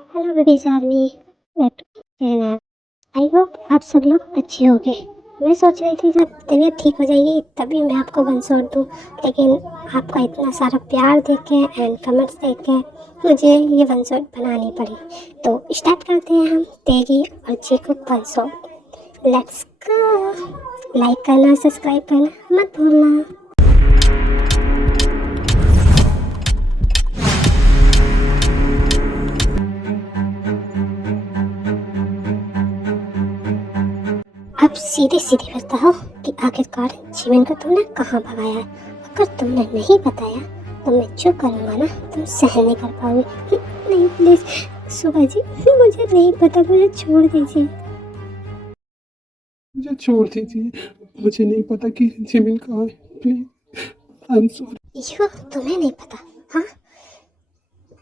Hello babies army, I hope आप सब लोग अच्छे होंगे। मैं सोच रही थी जब तबीयत ठीक हो जाएगी तभी मैं आपको वन शॉट दूँ, लेकिन आपका इतना सारा प्यार देख के एंड कमेंट्स देख के मुझे ये वन शॉट बनानी पड़ी। तो स्टार्ट करते हैं हम तेगी और Chiku one shot. Let's go. Like करना, सब्सक्राइब करना मत भूलना। अब सीधे सीधे बताओ कि आखिरकार जीवन को तुमने कहाँ भगाया है। अगर तुमने नहीं बताया तो मैं जो करूँगा ना तुम सहन नहीं कर पाओगे। नहीं प्लीज सुबह जी, मुझे नहीं पता, मुझे छोड़ दीजिए। मुझे छोड़ दीजिए, मुझे नहीं पता कि जिमिन कहाँ है। Please I am sorry. यो तुम्हें नहीं पता? हाँ,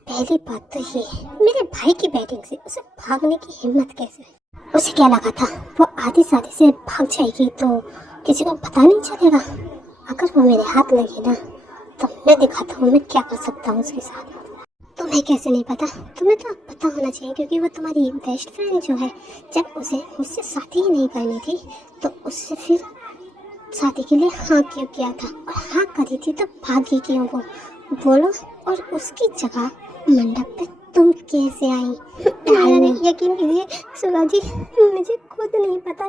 पहली बात तो ये मेरे भाई की बैटिंग से उसे भागने की हिम्मत कैसे है? उसे क्या लगा था वो आधी साधी से भाग जाएगी तो किसी को पता नहीं चलेगा? अगर वो मेरे हाथ लगी ना तो मैं दिखाता हूँ मैं क्या कर सकता हूँ उसके साथ। तुम्हें कैसे नहीं पता? तुम्हें तो पता होना चाहिए क्योंकि वो तुम्हारी बेस्ट फ्रेंड जो है, जब उसे मुझसे शादी ही नहीं करनी थी तो उससे फिर शादी के लिए हाँ क्यों किया था, और हाँ करी थी तो भागी क्यों वो, बोलो। और उसकी जगह मंडप पे तुम कैसे आई? नहीं यकीन कीजिए सुगा जी, मुझे खुद नहीं पता।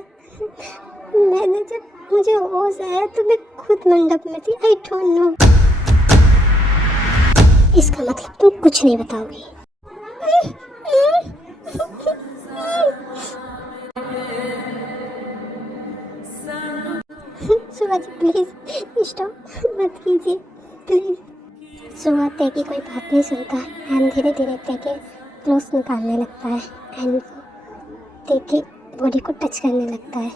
मैंने जब मुझे होश आया तो मैं खुद मंडप में थी। I don't know. इसका मतलब तुम कुछ नहीं बताओगी? सुगा जी प्लीज स्टॉप मत कीजिए प्लीज। सुगा तेगी कोई बात नहीं सुनता एंड धीरे धीरे तेगी क्लोज निकालने लगता है एंड वो तेगी बॉडी को टच करने लगता है।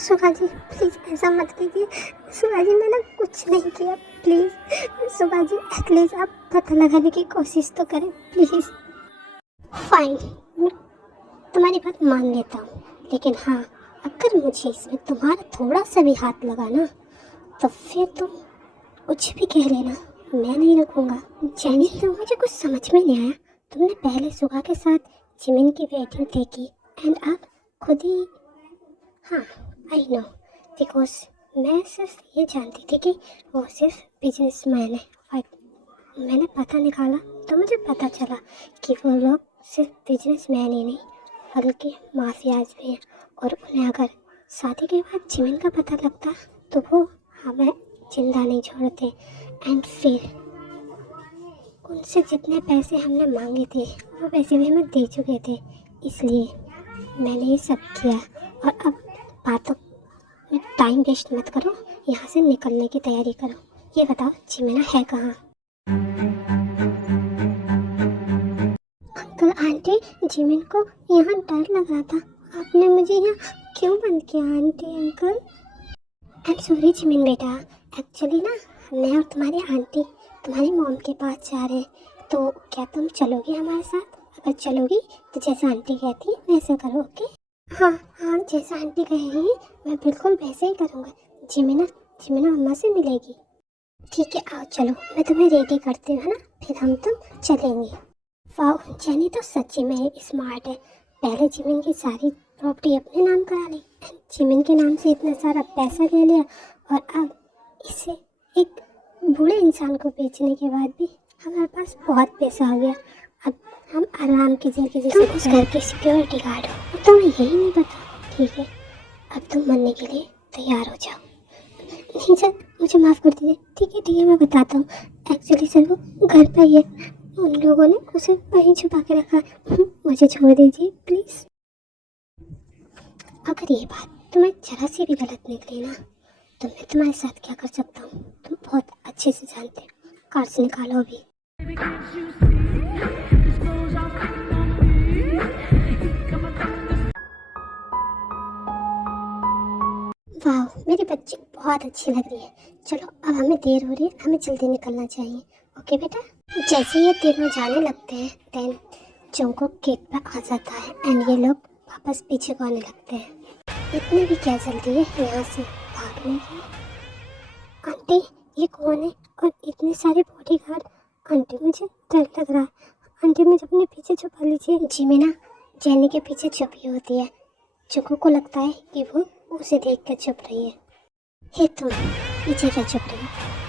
सुगा जी प्लीज ऐसा मत कीजिए। सुगा जी मैंने कुछ नहीं किया, प्लीज सुगा जी एटलीस्ट आप पता लगाने की कोशिश तो करें प्लीज। फाइन, मैं तुम्हारी बात मान लेता हूँ, लेकिन हाँ अगर मुझे इसमें तुम्हारा थोड़ा सा भी हाथ लगा ना तो फिर तुम कुछ भी कह लेना, मैं नहीं रखूँगा। जैनी तो मुझे कुछ समझ में नहीं आया। तुमने पहले सुगा के साथ जिमिन की वेडिंग देखी एंड अब खुद ही। हाँ आई नो, बिकॉज मैं सिर्फ ये जानती थी कि वो सिर्फ बिजनेसमैन है, बट मैंने पता निकाला तो मुझे पता चला कि वो लोग सिर्फ बिजनेसमैन ही नहीं बल्कि माफियाज भी हैं, और उन्हें अगर शादी के बाद जिमिन का पता लगता तो वो हमें जिंदा नहीं छोड़ते। एंड फिर उनसे जितने पैसे हमने मांगे थे वो पैसे भी हमें दे चुके थे, इसलिए मैंने ये सब किया। और अब बातों में टाइम वेस्ट मत करो, यहाँ से निकलने की तैयारी करो। ये बताओ जिमिना है कहाँ? अंकल आंटी, जिमिन को यहाँ डर लग रहा था, आपने मुझे यहाँ क्यों बंद किया aunty uncle? I am sorry Jimin बेटा, एक्चुअली ना मैं और तुम्हारी आंटी तुम्हारी मॉम के पास जा रहे हैं, तो क्या तुम चलोगी हमारे साथ? अगर चलोगी तो जैसा आंटी कहती है वैसा करो, ओके? हाँ हाँ, जैसा आंटी कहेगी मैं बिल्कुल वैसे ही करूँगा। जिमिना जिमिना मम्मा से मिलेगी। ठीक है आओ चलो, मैं तुम्हें रेडी करती हूँ, है ना? फिर हम तुम चलेंगे। वाह जेनी तो सच्ची में स्मार्ट है। पहले जिमिन की सारी प्रॉपर्टी अपने नाम करा ली, जिमिन के नाम से इतना सारा पैसा ले लिया, और अब इसे एक बूढ़े इंसान को बेचने के बाद भी हमारे पास बहुत पैसा हो गया। अब हम आराम की जिंदगी जैसे उस घर के सिक्योरिटी गार्ड हो, और तुम्हें यही नहीं पता। ठीक है अब तुम मरने के लिए तैयार हो जाओ। नहीं सर मुझे माफ़ कर दीजिए। ठीक है मैं बताता हूँ। एक्चुअली सर वो घर पर ही है, उन लोगों ने उसे वहीं छुपा के रखा है। मुझे छोड़ दीजिए प्लीज़। अगर ये बात तुम्हें जरा सी भी गलत निकली ना तो मैं तुम्हारे साथ क्या कर सकता हूँ तुम बहुत अच्छे से जानते हो। कार से निकालो अभी। वाह मेरी बच्ची बहुत अच्छी लग रही है। चलो अब हमें देर हो रही है, हमें जल्दी निकलना चाहिए। ओके बेटा। जैसे ये तीनों जाने लगते हैं देन जंगकुक गेट पर आ जाता है एंड ये लोग वापस पीछे को आने लगते हैं। इतनी भी क्या जल्दी है यहाँ से भागने की? आंटी ये कौन है और इतने सारे बॉडीगार्ड? आंटी मुझे डर लग रहा है। आंटी मुझे अपने पीछे छुपा लीजिए। जिमिना जेनी के पीछे छुपी होती है। चुकू को लगता है कि वो उसे देख कर छुप रही है। हे तुम पीछे क्या छुप रही हो?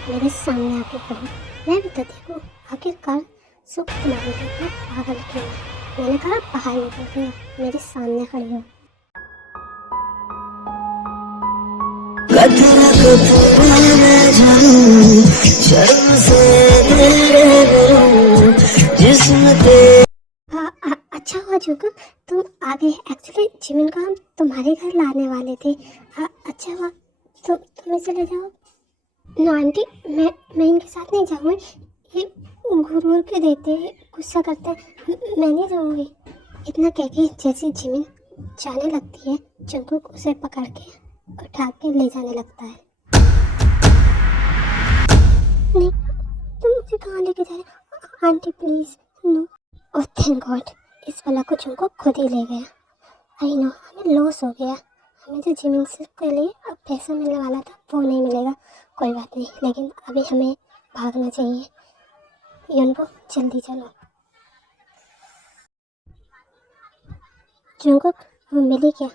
मेरे सामने आके खड़ो, मैं भी तो देखूं। आखिरकार सुख तुम्हारे लिए इतना पागल क्यों है? मैंने कहा बाहर निकल गया, मेरे सामने खड़ी हो। अच्छा हुआ जोकर तुम आ गए। एक्चुअली जिमिन को हम तुम्हारे घर लाने वाले थे। अच्छा हुआ तुम इसे ले जाओ। नो आंटी, मैं इनके साथ नहीं जाऊँगी। ये घूर घूर के देते हैं, गुस्सा करते हैं। मैं नहीं जाऊँगी। इतना कह के जैसे जिमिन जाने लगती है, जंकुक उसे पकड़ के उठा के ले जाने लगता है। नहीं, तुम मुझे कहाँ लेके जा रहे हो? Aunty please no. Oh thank God, इस वाला को जंकुक खुद ही ले गया। आई नो, हमें लॉस हो गया। हमें जो जिमिन के लिए अब पैसा मिलने वाला था वो नहीं मिलेगा। कोई बात नहीं, लेकिन अभी हमें भागना चाहिए। यनको जल्दी चलो। जंकुक वो मिली क्या?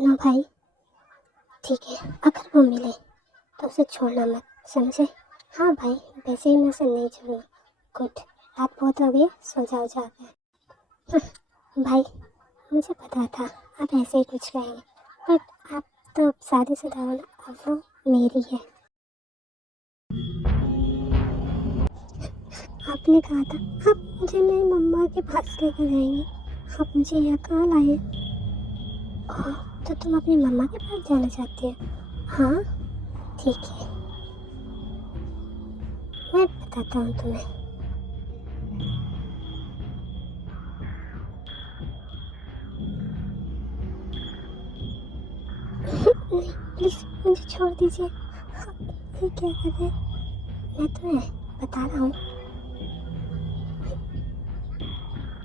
नो भाई, ठीक है, अगर वो मिले तो उसे छोड़ना मत, समझे? हाँ भाई, वैसे ही मैं उसे नहीं छोड़ूंगा। गुड, रात बहुत हो गई, सो जाओ जाकर। भाई मुझे पता था आप ऐसे ही कुछ कहेंगे, बट आप तो अब शादीशुदा हो ना, अब वो मेरी है। आपने कहा था आप मुझे मेरी मम्मा के पास लेकर जाएंगे, आप मुझे यहाँ कहाँ लाए? ओह, तो तुम अपनी मम्मा के पास जाना चाहती हो? हाँ ठीक है, मैं बताता हूँ तुम्हें। नहीं प्लीज मुझे छोड़ दीजिए। ये क्या कर रहे हैं? मैं तुम्हें बता रहा हूँ,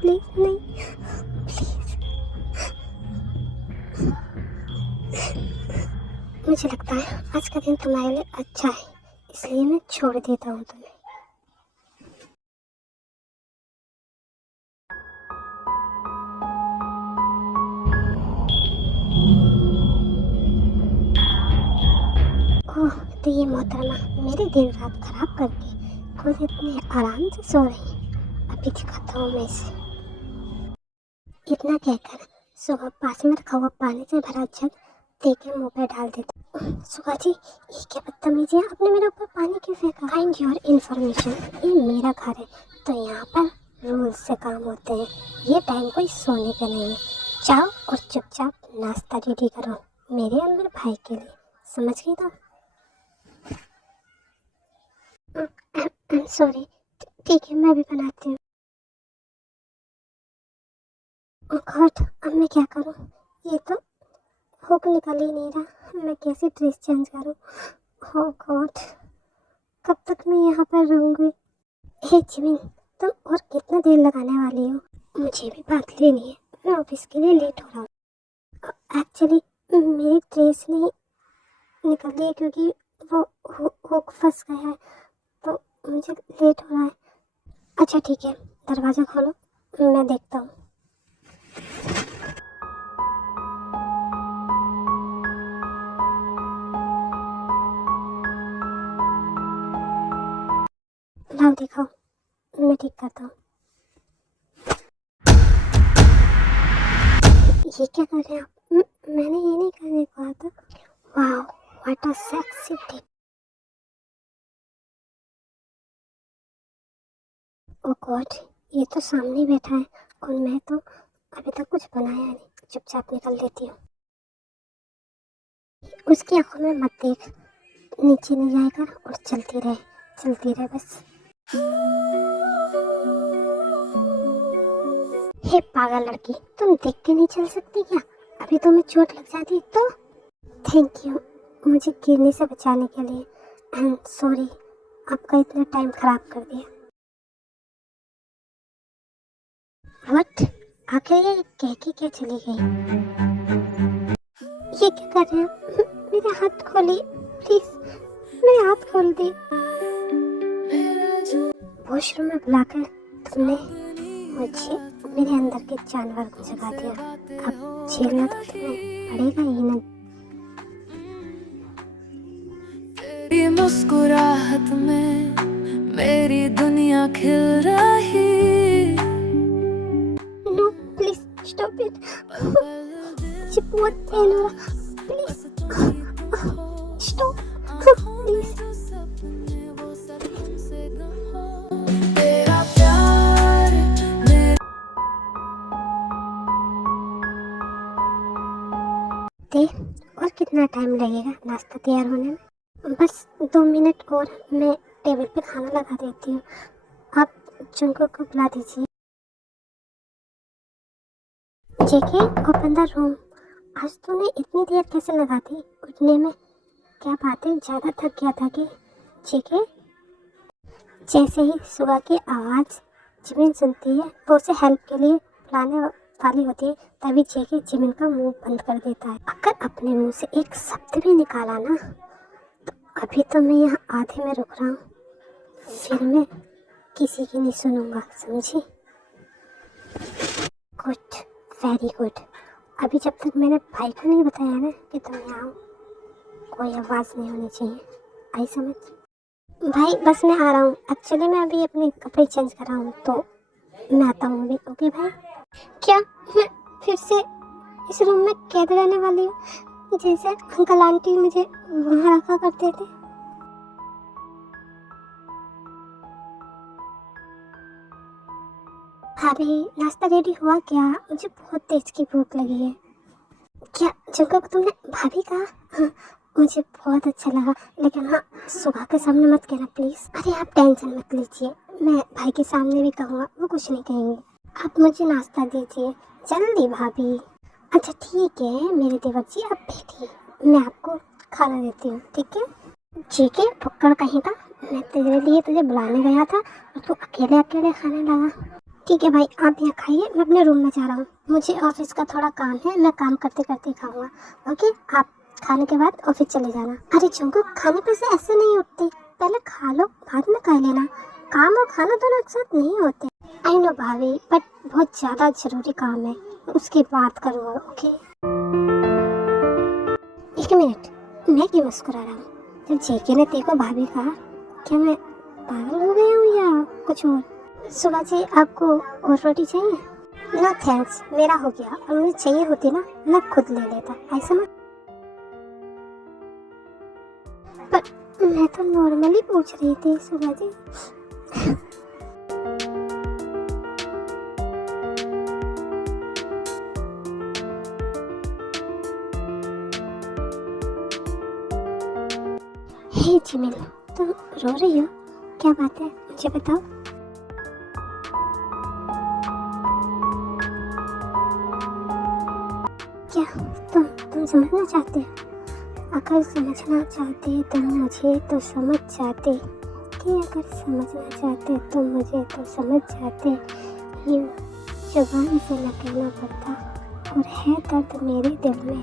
प्लीज नहीं, प्लीज। मुझे लगता है आज का दिन तुम्हारे लिए अच्छा है, इसलिए मैं छोड़ देता हूँ तुम्हें। ओह, तो ये मोहतरमा मेरे दिन रात खराब करके खुद इतने आराम से सो रही है। अभी दिखाता हूँ मैं इसे। इतना कहकर सुबह पास में रखा हुआ पानी से भरा जग देके मुंह पे डाल देता। सुबह जी, ये क्या बदतमीजी है, आपने मेरे ऊपर पानी क्यों फेंका? फाइंड योर इन्फॉर्मेशन, ये मेरा घर है तो यहाँ पर रूल्स से काम होते हैं। ये टाइम कोई सोने का नहीं है। जाओ और चुपचाप नाश्ता रेडी करो मेरे और मेरे भाई के लिए, समझ गई ना? सॉरी, ठीक है, मैं भी बनाती हूँ। ओह गॉड, अब मैं क्या करूँ? ये तो हुक निकल ही नहीं रहा, मैं कैसे ड्रेस चेंज करूँ? ओह गॉड, कब तक मैं यहाँ पर रहूँगी? हे जिमिन, तुम और कितना देर लगाने वाली हो? मुझे भी बात लेनी है, मैं ऑफिस के लिए लेट हो रहा हूँ। एक्चुअली मेरी ड्रेस नहीं निकल रही है क्योंकि वो हुक फंस गया है, तो मुझे लेट हो रहा है। अच्छा ठीक है, दरवाज़ा खोलो, मैं देखता हूँ। लाओ दिखाओ, मैं ठीक करता हूँ। ये क्या कर रहे हैं आप? मैंने ये नहीं करने को कहा था। वाह, what a sexy tip. Oh God, ये तो सामने बैठा है और मैं तो अभी तक कुछ बनाया नहीं। चुपचाप निकल लेती हूँ। उसकी आंखों में मत देख, नीचे नहीं जाएगा और चलती रहे बस। हे पागल लड़की, तुम देख के नहीं चल सकती क्या? अभी तुम्हें चोट लग जाती तो? थैंक यू मुझे गिरने से बचाने के लिए, एंड सॉरी आपका इतना टाइम खराब कर दिया। व्हाट? आखिर ये कह के क्या चली गई? ये क्या कर रहे हैं? मेरे हाथ खोलिए प्लीज। मेरी आँख खोल दी। वॉशरूम में बुलाकर तुमने मुझे मेरे अंदर के जानवर को जगा दिया। अब झेलना तो तुम्हें पड़ेगा ही ना। तेरी मुस्कुराहट में मेरी दुनिया खिल रही। No please stop it. मुझे बहुत पेन हो रहा। Please stop please. तेरा प्यार ते और कितना टाइम लगेगा नाश्ता तैयार होने में? बस 2 मिनट और, मैं टेबल पे खाना लगा देती हूँ। आप जंको को बुला दीजिए। जेके ओपन द रूम। आज तूने इतनी देर कैसे लगा दी उठने में? क्या बात है, ज़्यादा थक गया था कि? जेके जैसे ही सुबह की आवाज़ जिमिन सुनती है, वो उसे हेल्प के लिए बुलाने वाली होती है, तभी जेके जिमिन का मुंह बंद कर देता है। अगर अपने मुंह से एक शब्द भी निकाला ना, तो अभी तो मैं यहाँ आधे में रुक रहा हूँ, फिर मैं किसी की नहीं सुनूंगा, समझी? Good, very good. अभी जब तक मैंने भाई को नहीं बताया ना कि तुम यहाँ हो, कोई आवाज़ नहीं होनी चाहिए। आई समझ? भाई बस मैं आ रहा हूँ। एक्चुअली मैं अभी अपने कपड़े चेंज कर रहा हूँ, तो मैं आता हूँ अभी। ओके भाई? क्या मैं फिर से इस रूम में कैद रहने वाली हूँ, जैसे अंकल आंटी मुझे वहाँ रखा करते थे? भाभी नाश्ता रेडी हुआ क्या? मुझे बहुत तेज की भूख लगी है। क्या जंको को तुमने भाभी कहा? हाँ, मुझे बहुत अच्छा लगा, लेकिन हाँ सुबह के सामने मत कहना प्लीज़। अरे आप टेंशन मत लीजिए, मैं भाई के सामने भी कहूँगा, वो कुछ नहीं कहेंगे। आप मुझे नाश्ता दीजिए जल्दी भाभी। अच्छा ठीक है मेरे देवर जी, आप बैठिए, मैं आपको खाना देती हूँ, ठीक है? ठीक है फुक्कड़ कहीं का, मैं तेरे लिए तुझे बुलाने गया था और तू अकेले अकेले खाने लगा। ठीक है भाई, आप यहाँ खाइए, मैं अपने रूम में जा रहा हूँ, मुझे ऑफिस का थोड़ा काम है, मैं काम करते करते खाऊंगा। ओके, आप खाने के बाद ऑफिस चले जाना। अरे चंकू, खाने पे से ऐसे नहीं उठते, पहले खा लो बाद में खा लेना, काम और खाना दोनों एक साथ नहीं होते। आई नो भाभी, बट बहुत ज़्यादा ज़रूरी काम है, उसके बाद करूँगा। ओके एक मिनट, मैं क्यों मुस्कुरा रहा हूँ? जब जेके ने तेको भाभी कहा, क्या मैं पागल हो गया हूँ या कुछ और? सुबह जी आपको और रोटी चाहिए? नो थैंक्स, मेरा हो गया, और मुझे चाहिए होती ना मैं खुद ले लेता, ऐसा ना। पर मैं तो नॉर्मली पूछ रही थी सुबह जी। हे जिमिन, तुम रो रही हो? क्या बात है, मुझे बताओ। क्या तुम समझना चाहते हो? अगर समझना चाहते तुम मुझे तो समझ जाते, कि अगर समझना चाहते तुम मुझे तो समझ जाते। यूँ जुबान से न कहना पड़ता, और है दर्द मेरे दिल में,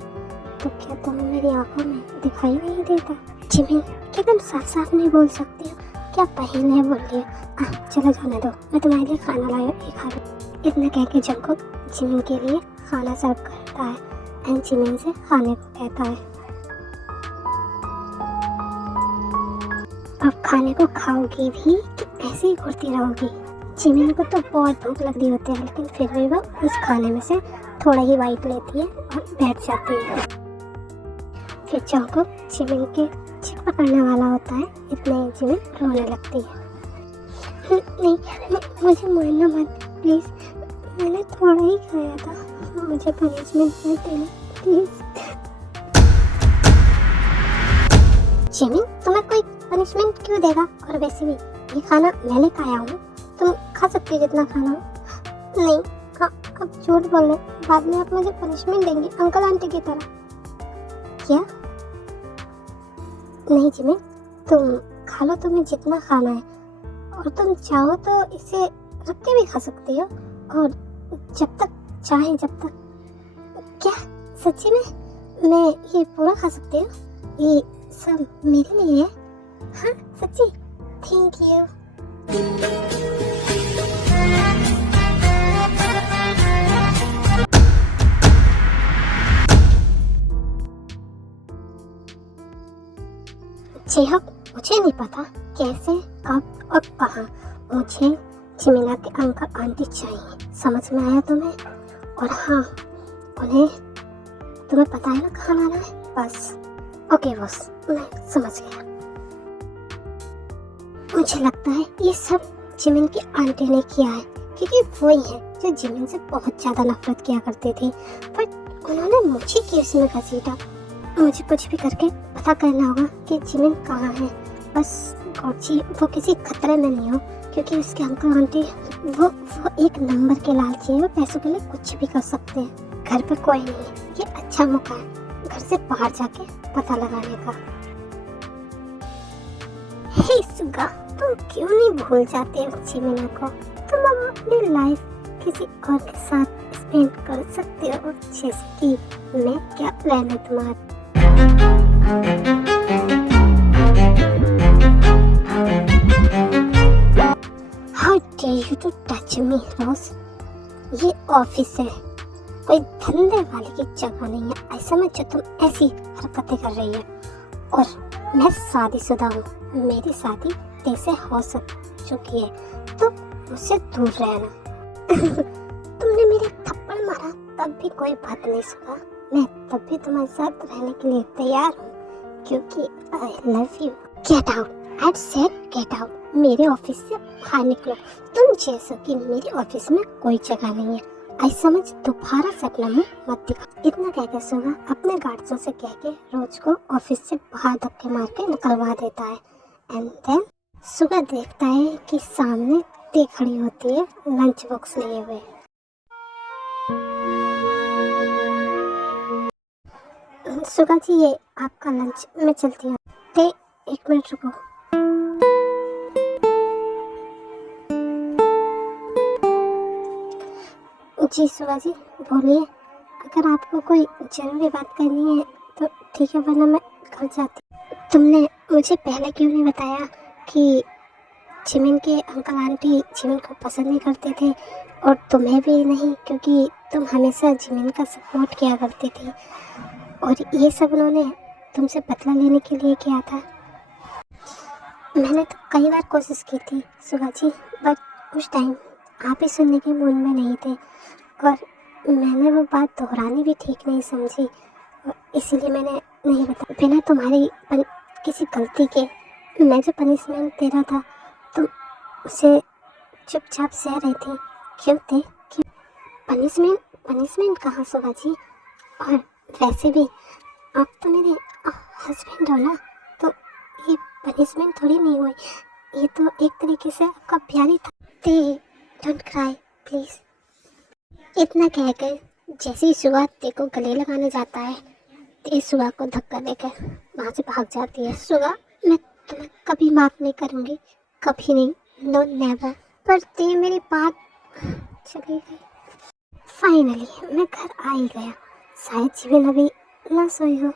तो क्या तुम्हें मेरी आंखों में दिखाई नहीं देता? जिमिन, क्या तुम साफ साफ नहीं बोल सकती हो? क्या बहन है बोल लिया? चलो जाने दो, मैं तुम्हारे लिए खाना लाया, ये खा लो। इतना कह के जंको जिमिन के लिए खाना सर्व करता है एंड जिमिन से खाने को कहता है। अब खाने को खाओगी भी कि ऐसे ही घुरती रहोगी? जिमिन को तो बहुत भूख लगी होती है, लेकिन फिर भी वो उस खाने में से थोड़ा ही बाइट लेती है और बैठ जाती है। फिर जंको जिमिन के चिक पकड़ने वाला होता है, इतने ही जिमिन रोने लगती है। नहीं, मुझे मारना मत प्लीज़, मैंने थोड़ा ही खाया था, मुझे पनिशमेंट मत देना प्लीज़। जिमिन, तुम्हें कोई पनिशमेंट क्यों देगा? और वैसे भी ये खाना मैंने खाया हूँ, तुम खा सकती हो जितना खाना हो। नहीं, हाँ अब झूठ बोल रहे, बाद में आप मुझे पनिशमेंट देंगे अंकल आंटी की तरह। क्या? नहीं जिमिन, तुम खा लो, तुम्हें जितना खाना है, और तुम चाहो तो इसे रख के भी खा सकती हो, और जब तक चाहे जब तक। क्या सच्ची में मैं ये पूरा खा सकती हूँ? ये सब मेरे लिए है? हाँ सच्ची, थैंक यू। जी हाँ, मुझे नहीं पता कैसे, कब और कहाँ मुझे जिमिना के अंकल आंटी चाहिए, समझ में आया तुम्हें? और हाँ, उन्हें तुम्हें पता है ना कहाँ लाना है, बस। ओके बॉस, मैं समझ गया। मुझे लगता है ये सब जिमिन की आंटी ने किया है, क्योंकि वो ही है जो जिमिन से बहुत ज़्यादा नफरत किया करती थी, पर उन्होंने मुझे क्यों इसमें घसीटा। मुझे कुछ भी करके पता करना होगा कि जिमिन कहाँ है, बस गॉडजी वो किसी खतरे में नहीं हो, क्योंकि उसके अंकल आंटी वो एक नंबर के लालची है, वो पैसों के लिए कुछ भी कर सकते हैं। घर पे कोई नहीं है, ये अच्छा मौका है घर से बाहर जाके पता लगाने का। हे सुगा, तुम क्यों नहीं भूल जाते हो जिमिना को? तुम अब अपनी लाइफ किसी और के साथ स्पेंड कर सकते हो, जैसे कि मैं क्या प्लान है तुम्हारा? How dare you to touch me, रोज? ये ऑफिस है, कोई धंधे वाले की जगह नहीं है। ऐसा में जो तुम ऐसी हरकतें कर रही है, और मैं शादीशुदा हूँ, मेरी शादी तेरे हो चुकी है, तो मुझसे दूर रहना। तुमने मेरे थप्पड़ मारा तब भी कोई बात नहीं सुना, मैं तब भी तुम्हारे साथ रहने के लिए तैयार हूँ, क्योंकि I love you. Get out, I said get out. मेरे ऑफिस से बाहर निकलो। तुम जैसा कि मेरे ऑफिस में कोई जगह नहीं है, आई समझ। दोबारा से अपना मुंह मत दिखा। इतना कहकर सुगा अपने गार्ड्सों से कह के रोज को ऑफिस से बाहर धक्के मार के निकलवा देता है। एंड देन सुगा देखता है कि सामने ते खड़ी होती है लंच बॉक्स लिए हुए। सुगा जी, ये आपका लंच, मैं चलती हूँ। ते एक मिनट रुको। जी सुगा जी, बोलिए। अगर आपको कोई ज़रूरी बात करनी है तो ठीक है, वरना मैं घर जाती। तुमने मुझे पहले क्यों नहीं बताया कि जिमिन के अंकल आंटी जिमिन को पसंद नहीं करते थे, और तुम्हें भी नहीं, क्योंकि तुम हमेशा जिमिन का सपोर्ट किया करती थी, और ये सब उन्होंने तुमसे बदला लेने के लिए किया था। मैंने तो कई बार कोशिश की थी सुगा जी, बट उस टाइम आप ही सुनने के मूड में नहीं थे, और मैंने वो बात दोहरानी भी ठीक नहीं समझी, और इसीलिए मैंने नहीं बताया। बिना तुम्हारी किसी गलती के मैं जो पनिशमेंट दे रहा था, तुम उसे चुपचाप सह रही थी। क्यों थे? क्यों? पनिशमेंट कहाँ सुगा जी? और वैसे भी आप तो मेरे हस्बैंड हो ना, तो ये पनिशमेंट थोड़ी नहीं हुई, ये तो एक तरीके से आपका प्यार ही था। ते डोंट क्राई प्लीज़। इतना कहकर जैसे ही सुगा ते को गले लगाने जाता है, ते सुगा को धक्का देकर वहाँ से भाग जाती है। सुगा, मैं तुम्हें कभी माफ़ नहीं करूँगी, कभी नहीं, नो नेवर। पर ते मेरी बात चली गई। फाइनली मैं घर आ ही गया। शायद जिमिन अभी ना सोई हो।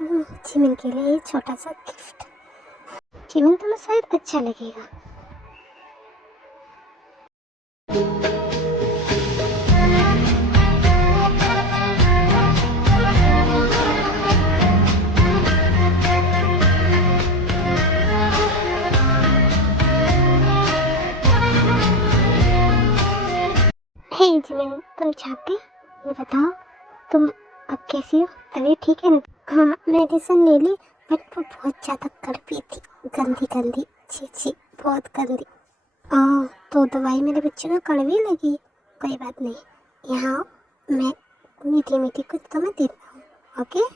जिमिन के लिए ये छोटा सा गिफ्ट। जिमिन तुम्हें शायद अच्छा लगेगा। हे जिमिन, तुम जाके ये बताओ, तुम अब कैसी हो? तबीयत ठीक है ना? हाँ, मेडिसिन ले ली, बट वो बहुत ज़्यादा कड़वी थी, गंदी, छी, बहुत गंदी। तो दवाई मेरे बच्चे को कड़वी लगी? कोई बात नहीं, यहाँ मैं मीठी कुछ तो मैं देता हूँ, ओके?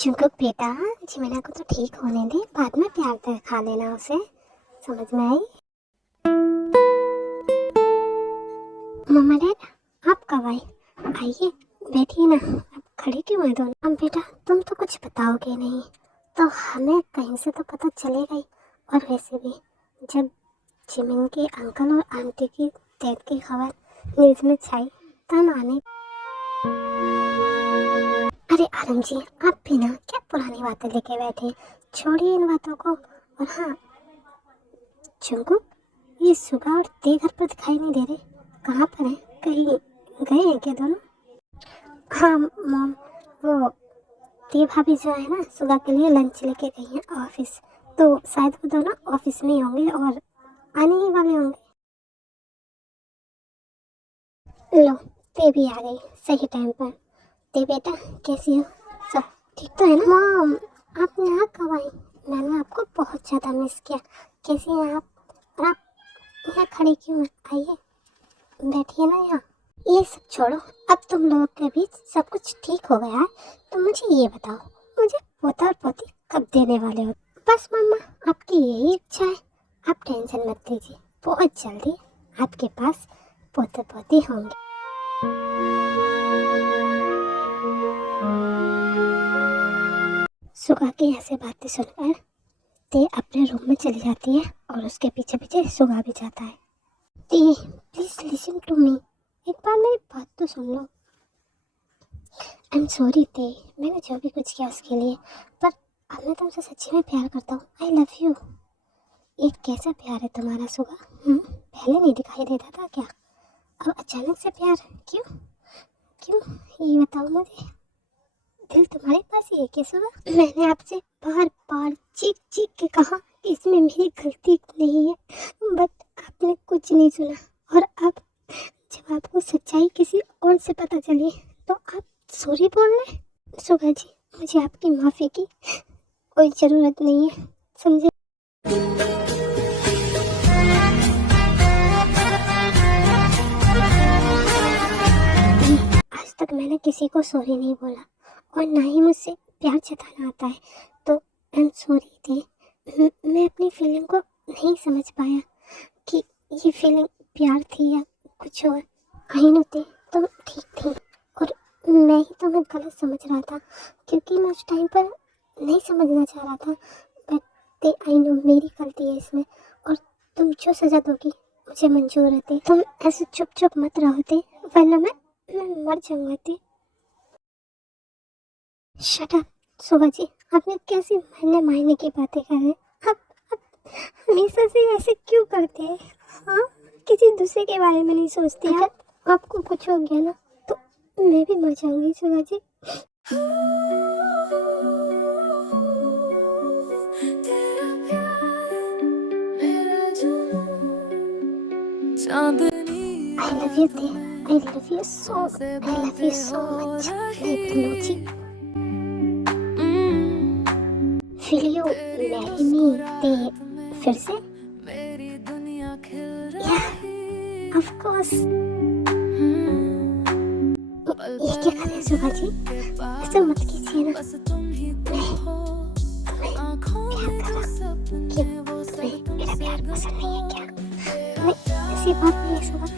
जुंकुक बेटा, जिमिना को तो ठीक होने दे, बाद में प्यार से खा लेना उसे, समझ में आई? मम्मा डैड, आप कब आए? आइए बैठिए ना, आप खड़े क्यों हैं दोनों? हम बेटा, तुम तो कुछ बताओगे नहीं, तो हमें कहीं से तो पता चलेगा ही। और वैसे भी जब जिमिन के अंकल और आंटी की डेथ की खबर न्यूज़ में छाई तब आने। अरे आलम जी, आप भी ना क्या पुरानी बातें लेके बैठे, छोड़िए इन बातों को। और हाँ चुंकू, ये सुगा और ते घर पर दिखाई नहीं दे रहे, कहाँ पर हैं? कहीं गए हैं क्या दोनों? हाँ मॉम, वो ते भाभी जो है ना सुगा के लिए लंच लेके गई हैं ऑफिस, तो शायद वो दोनों ऑफिस में ही होंगे और आने ही वाले होंगे। लो, ते भी आ गई सही टाइम पर। ते बेटा कैसी हो? सब ठीक तो है ना? मॉम, आप यहाँ कब आई? मैंने आपको बहुत ज़्यादा मिस किया। कैसी हैं आप? और आप यहाँ खड़ी क्यों हैं? आइए बैठिए ना यहाँ। ये सब छोड़ो, अब तुम लोगों के बीच सब कुछ ठीक हो गया है, तो मुझे ये बताओ, मुझे पोता और पोती कब देने वाले हो? बस मम्मा, आपकी यही इच्छा है, आप टेंशन मत लीजिए, बहुत जल्दी आपके पास पोते पोती होंगे। सुगा की ऐसे बातें सुनकर ते अपने रूम में चली जाती है और उसके पीछे पीछे सुगा भी जाता है। ते प्लीज लिसन टू मी, एक बार मेरी बात तो सुन लो। आई एम सॉरी ते, मैंने जो भी कुछ किया उसके लिए, पर अब मैं तुमसे सच्ची में प्यार करता हूँ। I love you. एक कैसा प्यार है तुम्हारा सुगा? पहले नहीं दिखाई देता था क्या? अब अचानक से प्यार क्यों? क्यों ये बताओ मुझे। दिल तुम्हारे पास ही है क्या सुगा? मैंने आपसे बार बार चीख चीख के कहा कि इसमें मेरी गलती नहीं है, बट आपने कुछ नहीं सुना। और अब जब आपको सच्चाई किसी और से पता चली तो आप सॉरी बोल रहे? सुगा जी, मुझे आपकी माफ़ी की कोई ज़रूरत नहीं है, समझे? आज तक मैंने किसी को सॉरी नहीं बोला और ना ही मुझसे प्यार जताना आता है, तो आई एम सॉरी थी। मैं अपनी फीलिंग को नहीं समझ पाया कि ये फीलिंग प्यार थी या कुछ और। आई नो थी तुम ठीक थी और मैं ही तुम्हें गलत समझ रहा था, क्योंकि मैं उस टाइम पर नहीं समझना चाह रहा था। बट ते आई नो मेरी गलती है इसमें, और तुम जो सज़ा दोगी मुझे मंजूर है। तुम ऐसे चुप चुप मत रहोते, वरना मैं मर जाऊंगा थी। शट अप सुगा जी, आपने कैसी मरने मारने की बातें कर रहे हैं? आप हमेशा से ऐसे क्यों करते हैं? हाँ, किसी दूसरे के बारे में नहीं सोचते। अगर आपको कुछ हो गया ना तो मैं भी मर जाऊंगी सुगा जी। I love you थे, I love you so much। Like Lucy, will you marry me थे फिर से? Yeah, of course। ये क्या कर रहे हैं सुगा जी? ऐसा मत कीजिए ना। मैं तुम्हें प्यार कर रहा। क्यों, तुम्हें मेरा प्यार पसंद नहीं है क्या? नहीं, ऐसी बात नहीं है सुगा।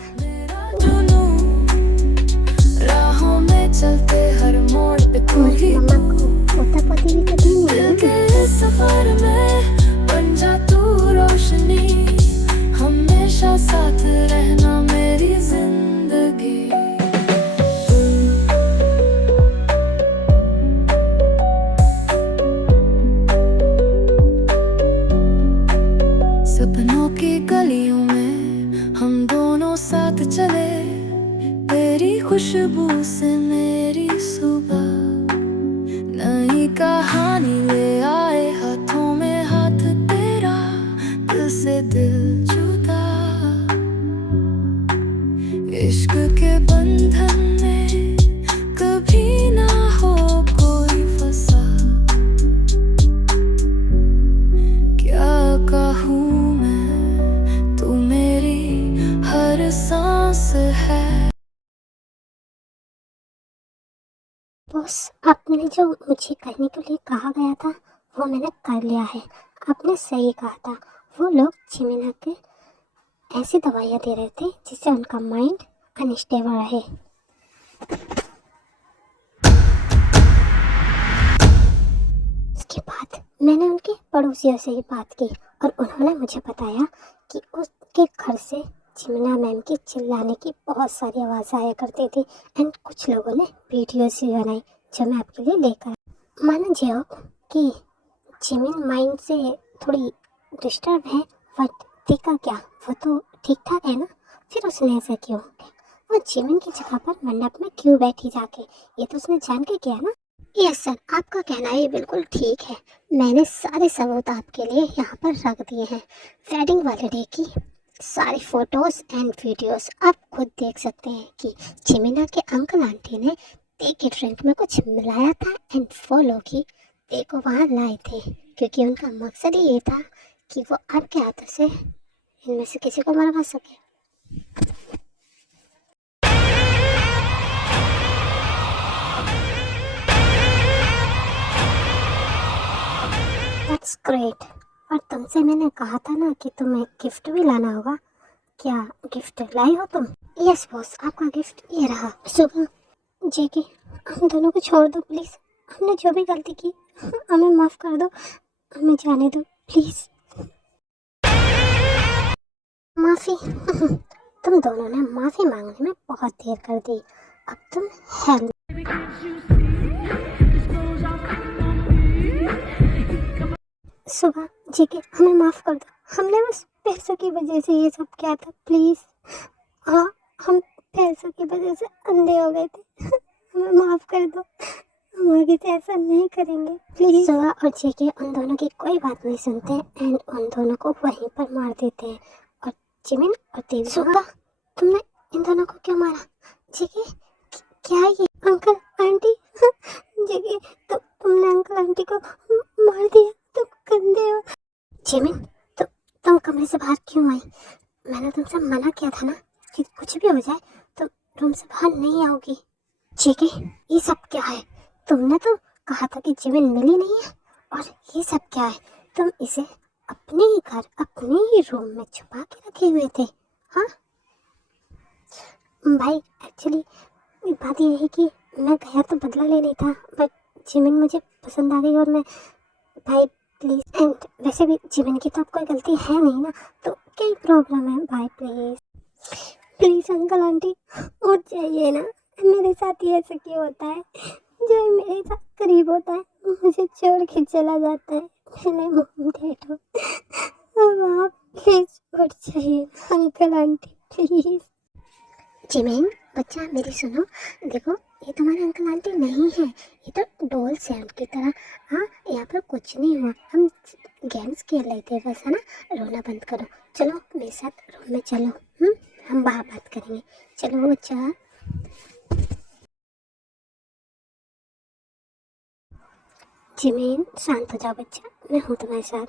राहों में चलते हर मोड़ पे कोई मम्मा को पोता पोती भी तो देनी है ना। सफर में बन जा तू रोशनी, हमेशा साथ रहना मेरी जिंदगी। सपनों की गलियों में हम दोनों साथ चले, तेरी खुशबू से मेरी सुबह नई कहानी ले आए, हाथों में हाथ तेरा, दिल से दिल जुदा। इश्क के बंधन में कभी ना हो कोई फंसा, क्या कहूँ मैं, तू मेरी हर सांस है। बॉस, आपने जो मुझे करने के लिए कहा गया था वो मैंने कर लिया है। आपने सही कहा था, वो लोग जिमिना के ऐसी दवाइयाँ दे रहे थे जिससे उनका माइंड अनस्टेबल रहे। उसके बाद मैंने उनके पड़ोसियों से ही बात की और उन्होंने मुझे बताया कि उसके घर से जिमिना मैम की चिल्लाने की बहुत सारी आवाज़ आया करती थी एंड कुछ लोगों ने वीडियोस भी बनाई जो मैं आपके लिए लेकर आया। माना जाओ कि जिमिन माइंड से थोड़ी डिस्टर्ब है, बट देखा क्या, वो तो ठीक ठाक है ना, फिर उसने ऐसा क्यों किया? वो जिमिन की जगह पर मंडप में क्यों बैठी जाके? ये तो उसने जान के किया ना। यस सर, आपका कहना ये बिल्कुल ठीक है। मैंने सारे सबूत आपके लिए यहाँ पर रख दिए हैं। वेडिंग वाले डे की सारी फोटोज एंड वीडियोस आप खुद देख सकते हैं कि जिमिना के अंकल आंटी ने टे के ड्रिंक में कुछ मिलाया था एंड वो लोग ही टे को वहाँ लाए थे, क्योंकि उनका मकसद ही ये था कि वो आपके हाथों से इनमें से किसी को मरवा सके। That's great. और तुमसे मैंने कहा था ना कि तुम्हें गिफ्ट भी लाना होगा। क्या गिफ्ट लाई हो तुम? यस बॉस, आपका गिफ्ट ये रहा। सुबह जेके, हम दोनों को छोड़ दो प्लीज़। हमने जो भी गलती की हमें माफ़ कर दो, हमें जाने दो प्लीज़। माफ़ी? तुम दोनों ने माफ़ी मांगने में बहुत देर कर दी। अब तुम हेल सुबह जेके, हमें माफ़ कर दो। हमने बस पैसों की वजह से ये सब किया था प्लीज़। हाँ, हम पैसों की वजह से अंधे हो गए थे। हमें माफ़ कर दो, हम आगे से ऐसा नहीं करेंगे प्लीज़। सुबह और जेके उन दोनों की कोई बात नहीं सुनते एंड उन दोनों को वहीं पर मार देते हैं। और जिमिन और देवी, सुबह तुमने इन दोनों को क्यों मारा? जेके, क्या ये अंकल आंटी? जेके, तुमने अंकल आंटी को मार दिया, तुम गंदे हो। जिमिन, तुम कमरे से बाहर क्यों आई? मैंने तुमसे मना किया था ना कि कुछ भी हो जाए तो रूम से बाहर नहीं आओगी। जेके, ये सब क्या है? तुमने तो कहा था कि जिमिन मिली नहीं है, और ये सब क्या है? तुम इसे अपने ही घर, अपने ही रूम में छुपा के रखे हुए थे? हाँ भाई, एक्चुअली बात यह है कि मैं गया तो बदला लेने था, बट जिमिन मुझे पसंद आ गई और मैं, भाई प्लीज़। एंड वैसे भी जिमिन की तो अब कोई गलती है नहीं ना, तो क्या ही प्रॉब्लम है भाई? प्लीज़ अंकल आंटी उठ जाइए ना। मेरे साथ ही ऐसा क्यों होता है? जो मेरे साथ करीब होता है मुझे छोड़ के चला जाता है। पहले मॉम डैड हो, अब आप प्लीज़ उठ जाइए अंकल आंटी प्लीज़। जिमिन बच्चा मेरी सुनो, देखो ये तुम्हारे अंकल आंटी नहीं है, ये तो डॉल्स है उनकी तरह। हाँ, यहाँ पर कुछ नहीं हुआ, हम गेम्स खेल रहे थे बस, है ना? रोना बंद करो, चलो मेरे साथ रूम में चलो। हम बाहर बात करेंगे, चलो बच्चा। जिमिन शांत हो जाओ बच्चा, मैं हूँ तुम्हारे साथ।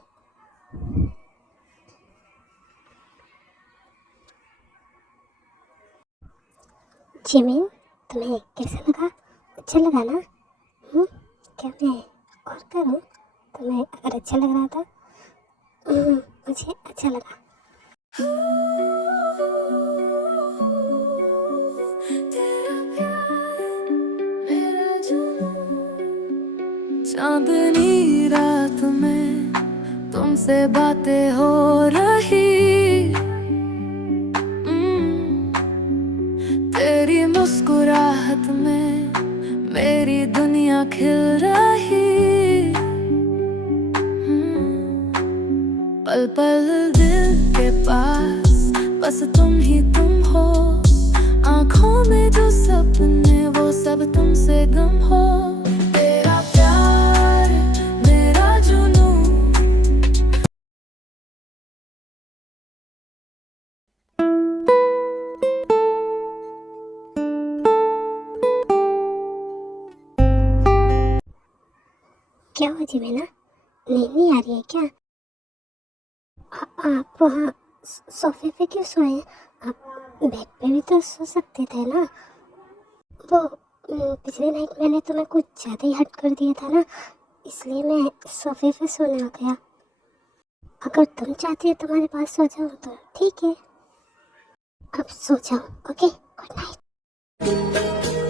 जिमिन, तुम्हें कैसा लगा? अच्छा लगा ना? क्या मैं और करूँ? तुम्हें अगर अच्छा लग रहा था? मुझे अच्छा लगा। चांदनी रात में तुमसे बातें हो रही, तेरी मुस्कुराहट में मेरी दुनिया खिल रही। पल पल दिल के पास बस तुम ही तुम हो, आँखों में जो सपने वो सब तुमसे गम हो। तेरा प्यार मेरा जुनून, क्या हुआ जिमिना, नींद नहीं आ रही है क्या? आप वहाँ सोफे पे क्यों सोए हैं? आप बेड पे भी तो सो सकते थे ना। वो पिछले नाइट मैंने तुम्हें कुछ ज़्यादा ही हट कर दिया था ना, इसलिए मैं सोफे पे सोने आ गया। अगर तुम चाहती हो तुम्हारे पास सो जाऊँ तो ठीक है, अब सो जाओ। Okay, good night.